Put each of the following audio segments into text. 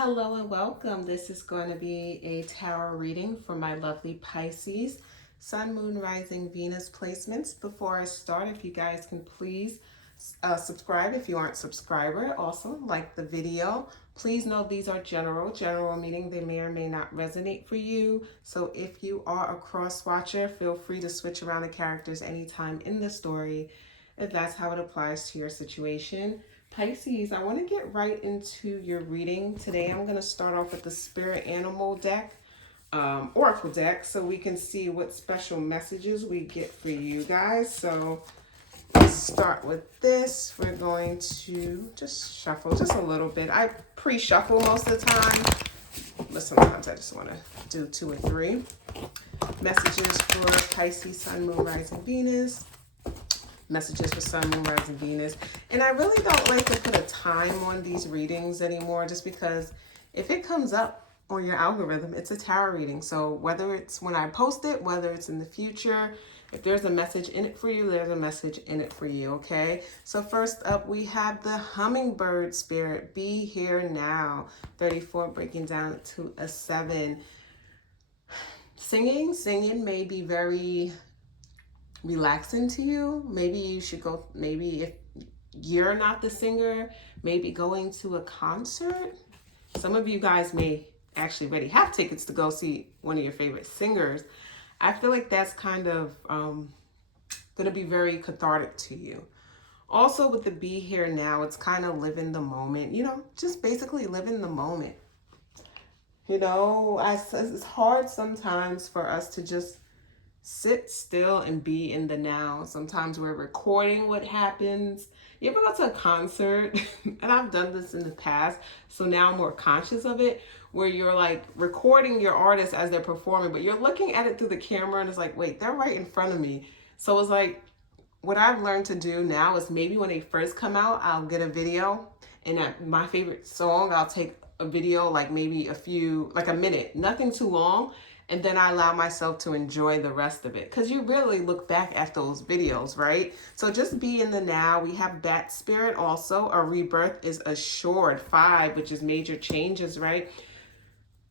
Hello and welcome. This is going to be a tarot reading for my lovely Pisces, Sun, Moon, Rising, Venus placements. Before I start, if you guys can please subscribe if you aren't a subscriber. Also, like the video. Please know these are general meaning they may or may not resonate for you. So if you are a cross watcher, feel free to switch around the characters anytime in the story if that's how it applies to your situation. Pisces, I want to get right into your reading. Today I'm going to start off with the Spirit Animal deck, Oracle deck, so we can see what special messages we get for you guys. So let's start with this. We're going to just shuffle just a little bit. I pre-shuffle most of the time, but sometimes I just want to do 2 or 3. Messages for Pisces, Sun, Moon, Rising, Venus. Messages for Sun, Moon, Rising, Venus. And I really don't like to put a time on these readings anymore, just because if it comes up on your algorithm, it's a tarot reading. So whether it's when I post it, whether it's in the future, if there's a message in it for you, there's a message in it for you, okay? So first up, we have the Hummingbird Spirit, Be Here Now. 34 breaking down to a 7. Singing may be very relaxing to you. Maybe you should go, maybe if you're not the singer, maybe going to a concert. Some of you guys may actually already have tickets to go see one of your favorite singers. I feel like that's kind of going to be very cathartic to you. Also with the Be Here Now, it's kind of live in the moment, just basically live in the moment. It's hard sometimes for us to just sit still and be in the now. Sometimes we're recording what happens. You ever go to a concert? And I've done this in the past, so now I'm more conscious of it, where you're like recording your artist as they're performing, but you're looking at it through the camera and it's like, wait, they're right in front of me. So it's like, what I've learned to do now is maybe when they first come out, I'll get a video, and at my favorite song, I'll take a video, like maybe like a minute, nothing too long. And then I allow myself to enjoy the rest of it. Because you really look back at those videos, right? So just be in the now. We have Bat Spirit also. A rebirth is assured. 5, which is major changes, right?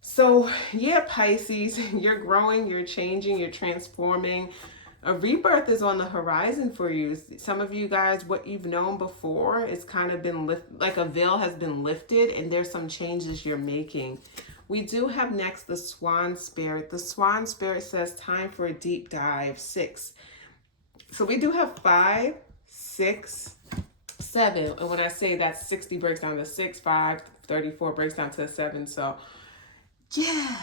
So yeah, Pisces, you're growing, you're changing, you're transforming. A rebirth is on the horizon for you. Some of you guys, what you've known before, it's kind of been like a veil has been lifted, and there's some changes you're making. We do have next the Swan Spirit. The Swan Spirit says time for a deep dive, 6. So we do have 5, 6, 7. And when I say that 60 breaks down to 6, 5, 34 breaks down to 7. So yeah,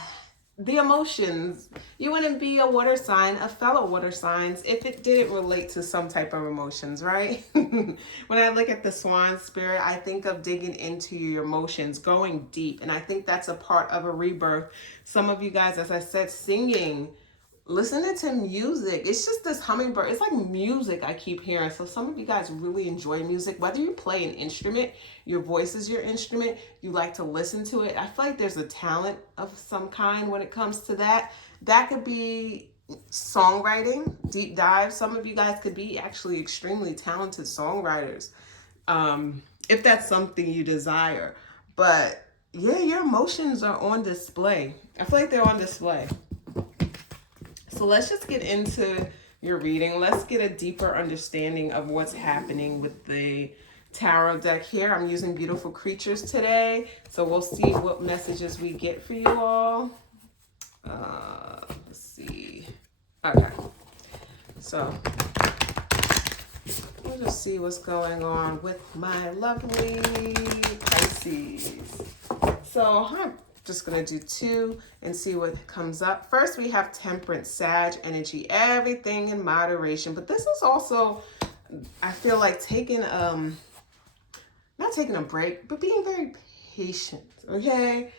the emotions. You wouldn't be a water sign, a fellow water signs, if it didn't relate to some type of emotions, right? When I look at the Swan Spirit, I think of digging into your emotions, going deep. And I think that's a part of a rebirth. Some of you guys, as I said, singing, listening to music. It's just this hummingbird. It's like music I keep hearing. So some of you guys really enjoy music. Whether you play an instrument, your voice is your instrument, you like to listen to it. I feel like there's a talent of some kind when it comes to that. That could be songwriting, deep dive. Some of you guys could be actually extremely talented songwriters, if that's something you desire. But yeah, your emotions are on display. I feel like they're on display. So let's just get into your reading. Let's get a deeper understanding of what's happening with the tarot deck here. I'm using beautiful creatures today, so we'll see what messages we get for you all. Let's see. Okay, so we'll just see what's going on with my lovely Pisces. So I'm just going to do 2 and see what comes up. First, we have Temperance, Sag energy, everything in moderation. But this is also, I feel like taking, not taking a break, but being very patient, okay?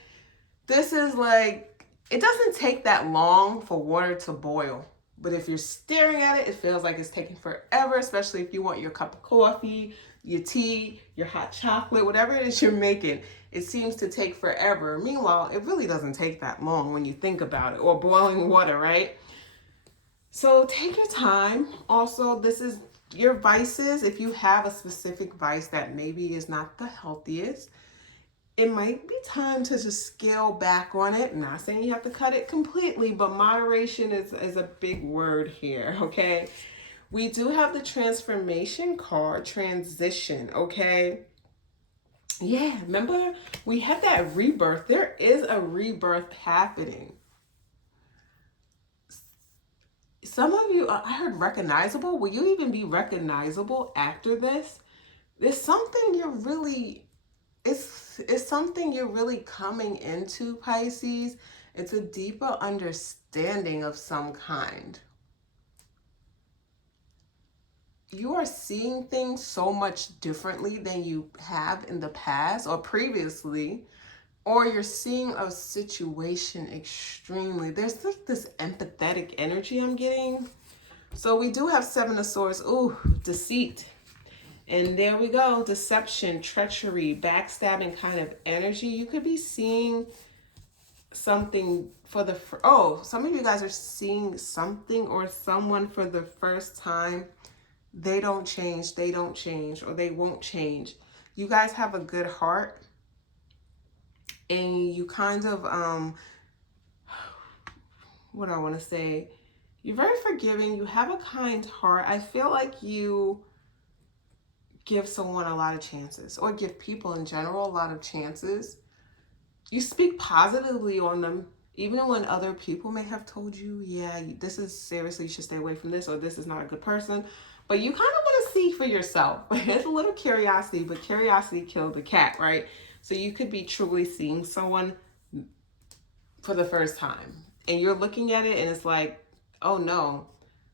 This is like, it doesn't take that long for water to boil. But if you're staring at it, it feels like it's taking forever, especially if you want your cup of coffee, your tea, your hot chocolate, whatever it is you're making. It seems to take forever. Meanwhile, it really doesn't take that long when you think about it, or boiling water, right? So take your time. Also, this is your vices. If you have a specific vice that maybe is not the healthiest, it might be time to just scale back on it. I'm not saying you have to cut it completely, but moderation is a big word here, okay? We do have the transformation card, transition, okay? Yeah, remember we had that rebirth. There is a rebirth happening. Some of you, I heard recognizable. Will you even be recognizable after this? There's something you're really, it's something you're really coming into, Pisces. It's a deeper understanding of some kind. You are seeing things so much differently than you have in the past or previously, or you're seeing a situation extremely. There's like this empathetic energy I'm getting. So we do have Seven of Swords. Ooh, deceit. And there we go. Deception, treachery, backstabbing kind of energy. You could be seeing something for the... Oh, some of you guys are seeing something or someone for the first time. They don't change, or they won't change. You guys have a good heart. And you kind of, what I want to say, you're very forgiving. You have a kind heart. I feel like you give someone a lot of chances, or give people in general a lot of chances. You speak positively on them, even when other people may have told you, yeah, this is seriously, you should stay away from this, or this is not a good person. But you kind of want to see for yourself. It's a little curiosity, but curiosity killed the cat, right? So you could be truly seeing someone for the first time, and you're looking at it and it's like, oh no,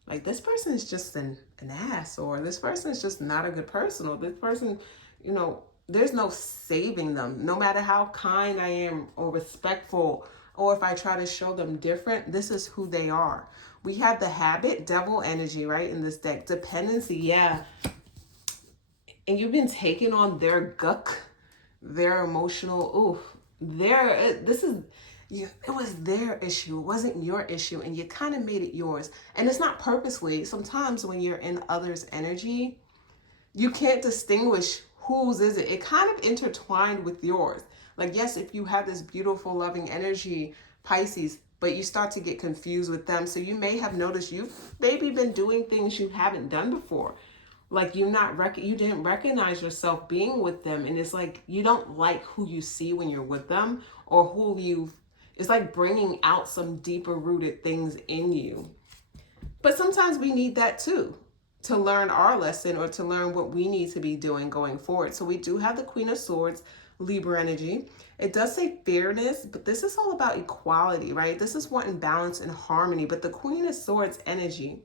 like this person is just an ass, or this person is just not a good person, or this person, you know, there's no saving them. No matter how kind I am or respectful, or if I try to show them different, this is who they are. We have the habit, devil energy, right, in this deck. Dependency, yeah. And you've been taking on their guck, their emotional, it was their issue. It wasn't your issue, and you kind of made it yours. And it's not purposely. Sometimes when you're in others' energy, you can't distinguish whose is it. It kind of intertwined with yours. Like, yes, if you have this beautiful, loving energy, Pisces, but you start to get confused with them. So you may have noticed you've maybe been doing things you haven't done before. Like you didn't recognize yourself being with them. And it's like you don't like who you see when you're with them, or it's like bringing out some deeper rooted things in you. But sometimes we need that too, to learn our lesson, or to learn what we need to be doing going forward. So we do have the Queen of Swords, Libra energy. It does say fairness, but this is all about equality, right? This is wanting balance and harmony. But the Queen of Swords energy,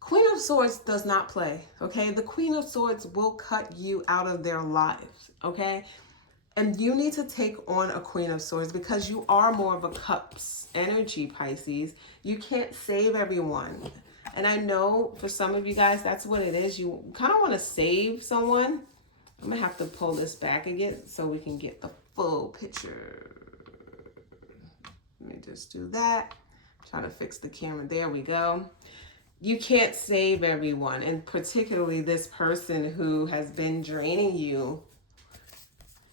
Queen of Swords does not play, okay? The Queen of Swords will cut you out of their lives, okay? And you need to take on a Queen of Swords because you are more of a Cups energy, Pisces. You can't save everyone. And I know for some of you guys, that's what it is. You kind of want to save someone. I'm going to have to pull this back again so we can get the full picture. Let me just do that. Try to fix the camera. There we go. You can't save everyone, and particularly this person who has been draining you.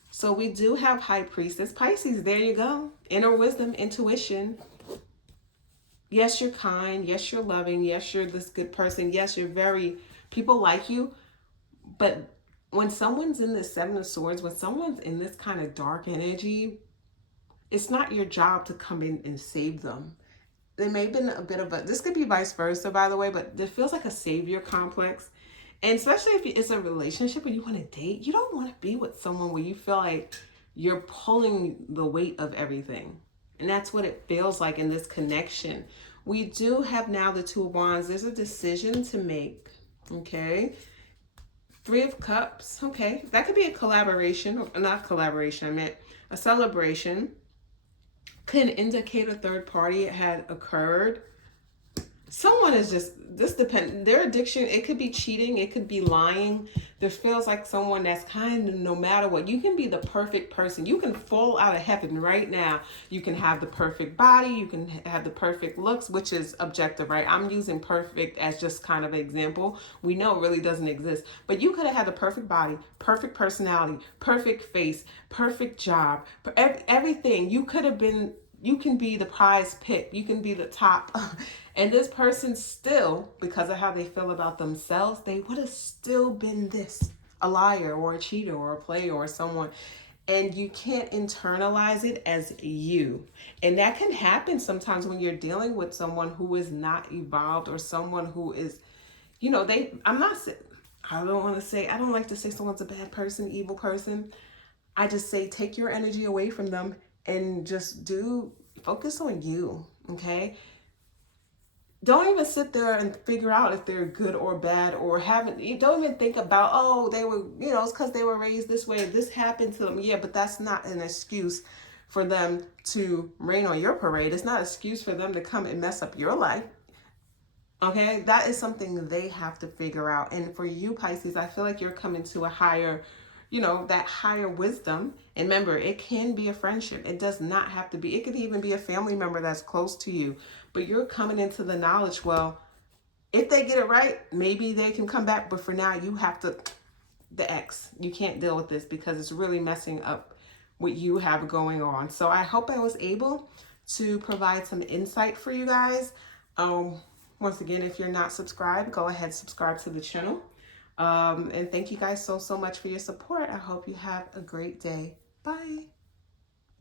So we do have High Priestess, Pisces. There you go. Inner wisdom, intuition. Yes, you're kind. Yes, you're loving. Yes, you're this good person. Yes, people like you. But when someone's in this Seven of Swords, when someone's in this kind of dark energy, it's not your job to come in and save them. There may have been a bit of this could be vice versa, by the way, but it feels like a savior complex. And especially if it's a relationship where you want to date, you don't want to be with someone where you feel like you're pulling the weight of everything. And that's what it feels like in this connection. We do have now the Two of Wands. There's a decision to make, okay? Three of Cups, okay? That could be a collaboration, or not collaboration, I meant a celebration. Can indicate a third party had occurred. someone is just, this depend, their addiction, it could be cheating, it could be lying. There feels like someone that's kind of, no matter what, you can be the perfect person, you can fall out of heaven right now, you can have the perfect body, you can have the perfect looks, which is objective, right? I'm using perfect as just kind of an example. We know it really doesn't exist, but you could have had the perfect body, perfect personality, perfect face, perfect job, everything. You could have been, you can be the prize pick, you can be the top. And this person still, because of how they feel about themselves, they would have still been this, a liar or a cheater or a player or someone. And you can't internalize it as you. And that can happen sometimes when you're dealing with someone who is not evolved, or someone who is, I'm not, I don't want to say, I don't like to say someone's a bad person, evil person. I just say take your energy away from them and just focus on you, okay? Don't even sit there and figure out if they're good or bad, or you don't even think about, oh, they were, it's because they were raised this way, this happened to them. Yeah, but that's not an excuse for them to rain on your parade. It's not an excuse for them to come and mess up your life. Okay, that is something they have to figure out. And for you, Pisces, I feel like you're coming to a higher, that higher wisdom. And remember, it can be a friendship. It does not have to be. It could even be a family member that's close to you. But you're coming into the knowledge, well, if they get it right, maybe they can come back. But for now, you have to, the X. You can't deal with this because it's really messing up what you have going on. So I hope I was able to provide some insight for you guys. Once again, if you're not subscribed, go ahead, subscribe to the channel. And thank you guys so much for your support. I hope you have a great day. Bye.